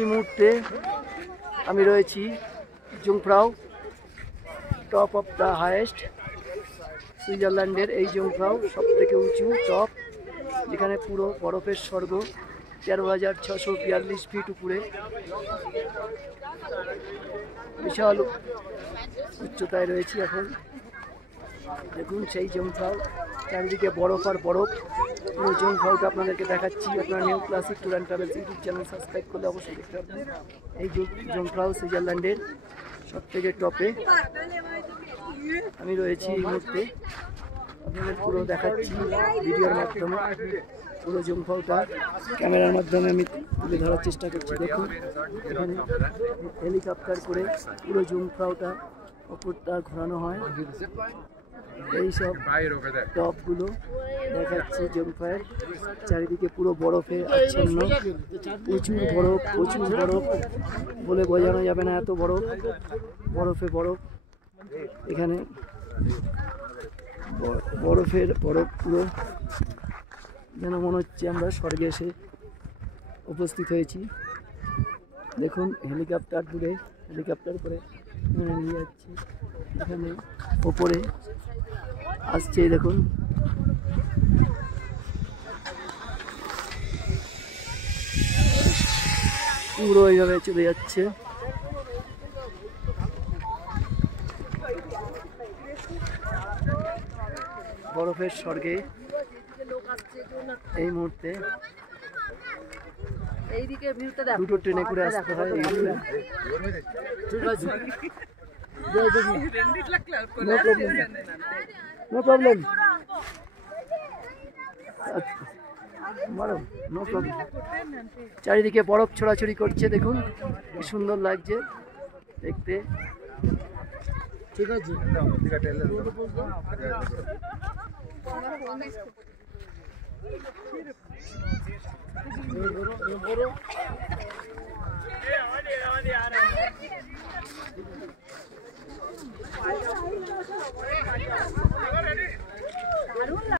এই মুহূর্তে আমি রয়েছি জুংফ্রাও, টপ অফ দ্য হাইয়েস্ট, সুইজারল্যান্ডের এই জুংফ্রাও সব থেকে উঁচু টপ, যেখানে পুরো বরফের স্বর্গ, 13,642 ফিট উপরে, বিশাল উচ্চতায় রয়েছি এখন। দেখুন সেই জুংফ্রাও, চারিদিকে বরফ আর বরফ। পুরো জুংফ্রাওটা আপনাদেরকে দেখাচ্ছি। আপনারা new classic tour and travels YouTube channel subscribe করলে অবশ্যই দেখতে পাবেন। এই জুংফ্রাও সুইজারল্যান্ডের সব থেকে টপে আমি রয়েছি এই মুহূর্তে। আপনাদের পুরো দেখাচ্ছি ভিডিওর মাধ্যমে। পুরো জুংফ্রাওটা ক্যামেরার মাধ্যমে আমি তুলে ধরার চেষ্টা করছি। দেখুন এখানে হেলিকপ্টার করে পুরো জুংফ্রাওটা ওপরটা ঘোরানো হয়। এইসব টপগুলো দেখাচ্ছে জুংফ্রাওয়ের, চারিদিকে পুরো বরফে আচ্ছন্ন, প্রচুর বরফ, প্রচুর বরফ বলে বোঝানো যাবে না, এত বরফ, বরফে বরফ। এখানে বরফের বরফ পুরো, যেন মনে হচ্ছে আমরা স্বর্গে এসে উপস্থিত হয়েছি। দেখুন হেলিকপ্টার দূরে, হেলিকপ্টার করে নিয়ে যাচ্ছি, এখানে ওপরে আসছে দেখুন। পুরো এইভাবে চলে যাচ্ছে। বরফের স্বর্গে এই মুহূর্তে দুটো ট্রেনে করে আসতে হয়। No problem, no problem. চারিদিকে বরফ ছোড়াছড়ি করছে, দেখুন কি সুন্দর লাগছে দেখতে। ঠিক আছে,